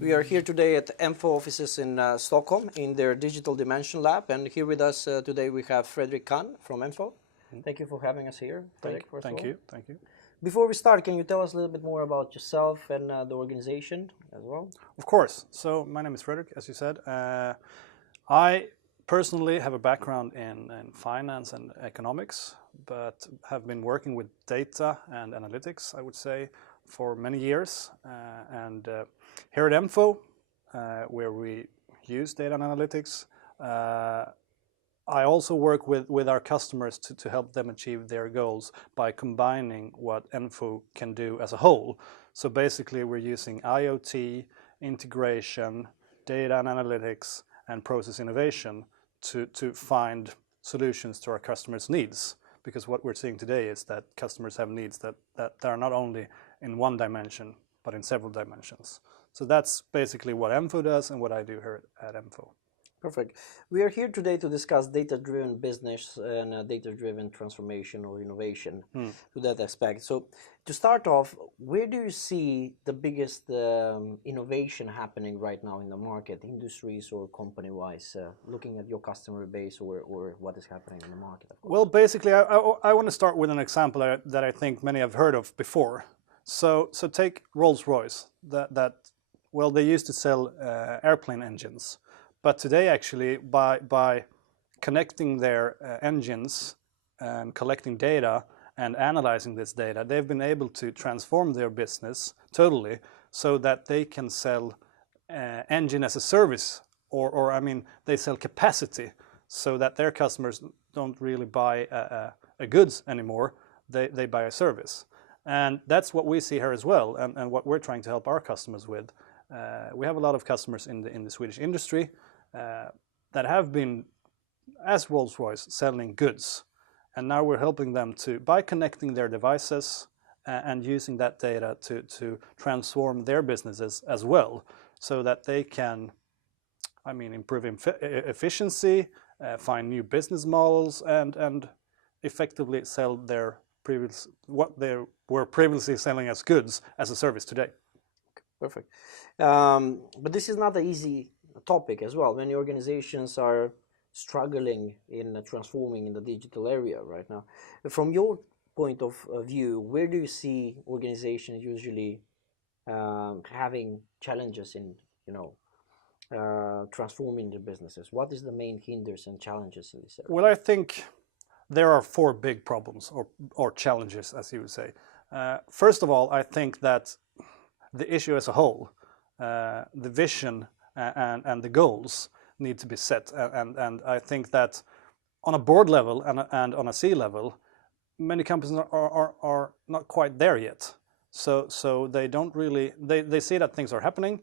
We are here today at Enfo offices in Stockholm in their Digital Dimension Lab, and here with us today we have Fredrik Khan from Enfo. Thank you for having us here, Fredrik. Thank you. Before we start, can you tell us a little bit more about yourself and the organization as well? Of course. So my name is Fredrik, as you said. I personally have a background in finance and economics, but have been working with data and analytics, I would say, for many years. Here at Enfo, where we use data and analytics, I also work with our customers to help them achieve their goals by combining what Enfo can do as a whole. So basically we're using IoT, integration, data and analytics, and process innovation to find solutions to our customers' needs. Because what we're seeing today is that customers have needs that are not only in one dimension, but in several dimensions. So that's basically what Enfo does and what I do here at Enfo. Perfect. We are here today to discuss data-driven business and data-driven transformation or innovation to that aspect. So to start off, where do you see the biggest innovation happening right now in the market, industries or company-wise, looking at your customer base or what is happening in the market? Well, basically, I want to start with an example that I think many have heard of before. So take Rolls-Royce. Well, they used to sell airplane engines. But today, actually, by connecting their engines and collecting data and analyzing this data, they've been able to transform their business totally so that they can sell engine as a service, or I mean, they sell capacity so that their customers don't really buy a goods anymore, they buy a service. And that's what we see here as well, and what we're trying to help our customers with. We have a lot of customers in the Swedish industry that have been, as Rolls-Royce, selling goods. And now we're helping them by connecting their devices and using that data to transform their businesses as well, so that they can, I mean, improve efficiency, find new business models, and effectively sell what they were previously selling as goods as a service today. Perfect. But this is not an easy topic as well. Many organizations are struggling in transforming in the digital area right now. From your point of view, where do you see organizations usually having challenges in, transforming their businesses? What is the main hinders and challenges in this area? Well, I think there are four big problems or challenges, as you would say. First of all, I think that the issue as a whole, the vision and the goals need to be set, and I think that on a board level and on a C level, many companies are not quite there yet. So they don't really, they see that things are happening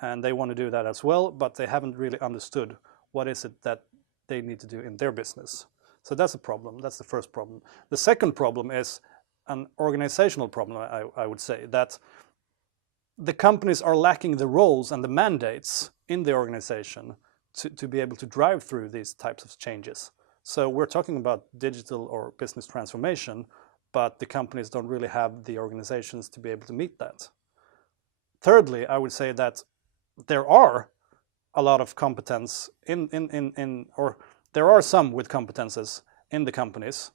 and they want to do that as well, but they haven't really understood what is it that they need to do in their business. So that's a problem. That's the first problem. The second problem is an organizational problem, I would say, that the companies are lacking the roles and the mandates in the organization to be able to drive through these types of changes. So we're talking about digital or business transformation, but the companies don't really have the organizations to be able to meet that. Thirdly, I would say that there are a lot of competence or there are some with competences in the companies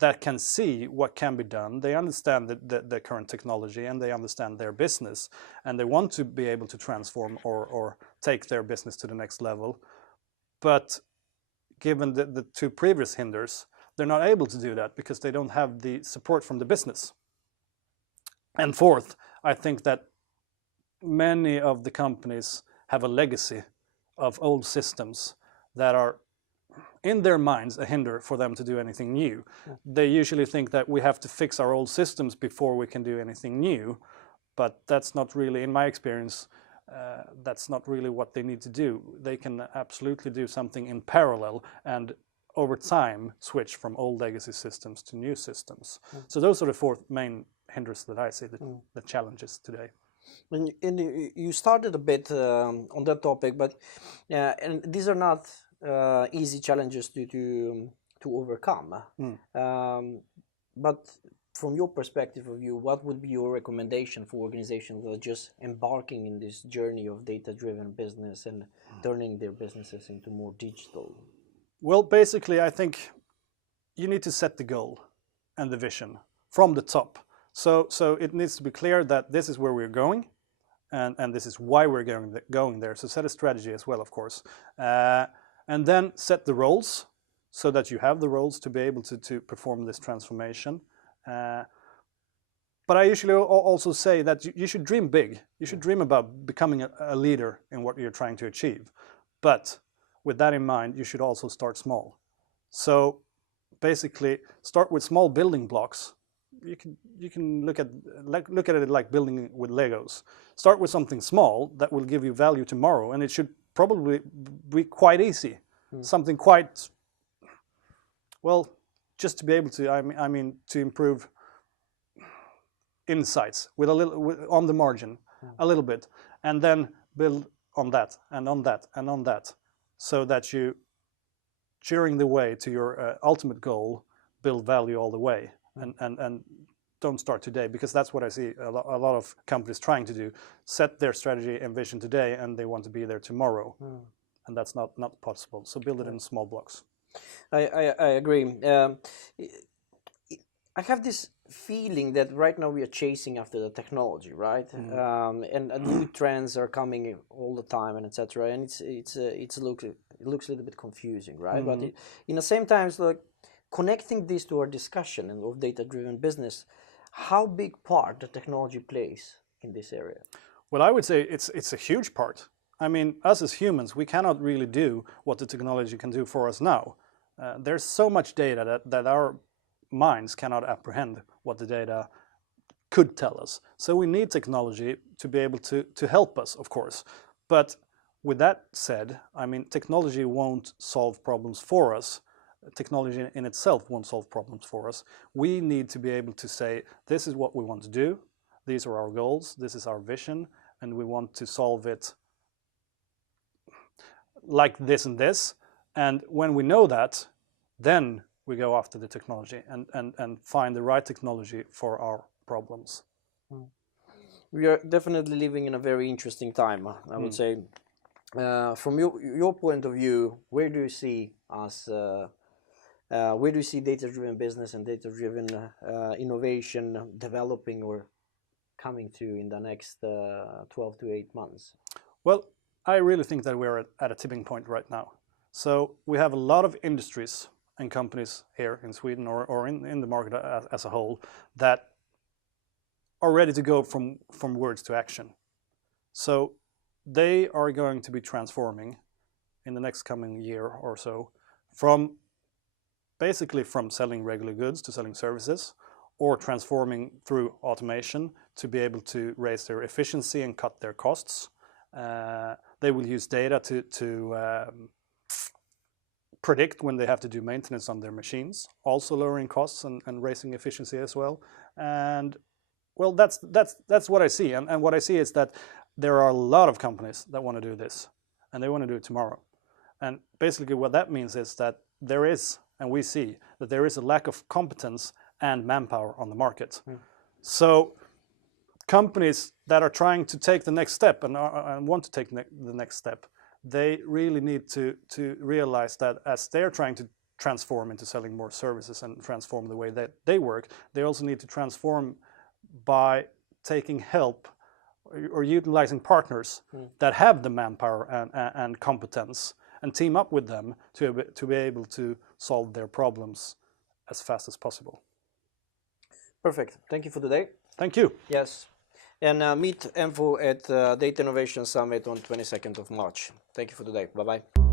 that can see what can be done. They understand the current technology and they understand their business, and they want to be able to transform or take their business to the next level. But given the two previous hinders, they're not able to do that because they don't have the support from the business. And fourth, I think that many of the companies have a legacy of old systems that are in their minds a hinder for them to do anything new. They usually think that we have to fix our old systems before we can do anything new, but that's not really, in my experience, that's not really what they need to do. They can absolutely do something in parallel and over time switch from old legacy systems to new systems. So those are the four main hindrances that I see, the challenges today. And you started a bit on that topic, but and these are not easy challenges to overcome. But from your perspective of view, what would be your recommendation for organizations that are just embarking in this journey of data-driven business and turning their businesses into more digital? Well, basically, I think you need to set the goal and the vision from the top. So it needs to be clear that this is where we're going, and this is why we're going there. So set a strategy as well, of course, and then set the roles so that you have the roles to be able to perform this transformation. But I usually also say that you should dream big. You should dream about becoming a leader in what you're trying to achieve. But with that in mind, you should also start small. So basically, start with small building blocks. You can look at it like building with Legos. Start with something small that will give you value tomorrow, and it should probably be quite easy. Something quite, well, just to be able to, I mean, to improve insights with a little on the margin, a little bit, and then build on that and on that and on that, so that you, during the way to your ultimate goal, build value all the way, and don't start today, because that's what I see a lot of companies trying to do: set their strategy and vision today, and they want to be there tomorrow, and that's not possible. So build it in small blocks. I agree. I have this feeling that right now we are chasing after the technology, right? And new trends are coming all the time, and etc. And it looks a little bit confusing, right? But in the same time, it's like connecting this to our discussion and of data-driven business, how big part the technology plays in this area? Well, I would say it's a huge part. I mean, us as humans, we cannot really do what the technology can do for us now. There's so much data that our minds cannot apprehend what the data could tell us. So we need technology to be able to help us, of course. But with that said, I mean, technology won't solve problems for us. Technology in itself won't solve problems for us. We need to be able to say, this is what we want to do, these are our goals, this is our vision, and we want to solve it like this and this. And when we know that, then we go after the technology and find the right technology for our problems. We are definitely living in a very interesting time, I would say. From your point of view, where do you see us? Where do you see data-driven business and data-driven innovation developing or coming to in the next 12 to 8 months? Well, I really think that we're at a tipping point right now. So we have a lot of industries and companies here in Sweden or in the market as a whole that are ready to go from words to action. So they are going to be transforming in the next coming year or so basically from selling regular goods to selling services, or transforming through automation to be able to raise their efficiency and cut their costs. They will use data to predict when they have to do maintenance on their machines, also lowering costs and raising efficiency as well. And well, that's what I see. And what I see is that there are a lot of companies that want to do this, and they want to do it tomorrow. And basically what that means is that there is, and we see that there is a lack of competence and manpower on the market. So companies that are trying to take the next step and want to take the next step, they really need to realize that as they're trying to transform into selling more services and transform the way that they work, they also need to transform by taking help or utilizing partners that have the manpower and competence, and team up with them to be able to solve their problems as fast as possible. Perfect. Thank you for today. Thank you. Yes. And meet Enfo at Data Innovation Summit on 22nd of March. Thank you for today. Bye-bye.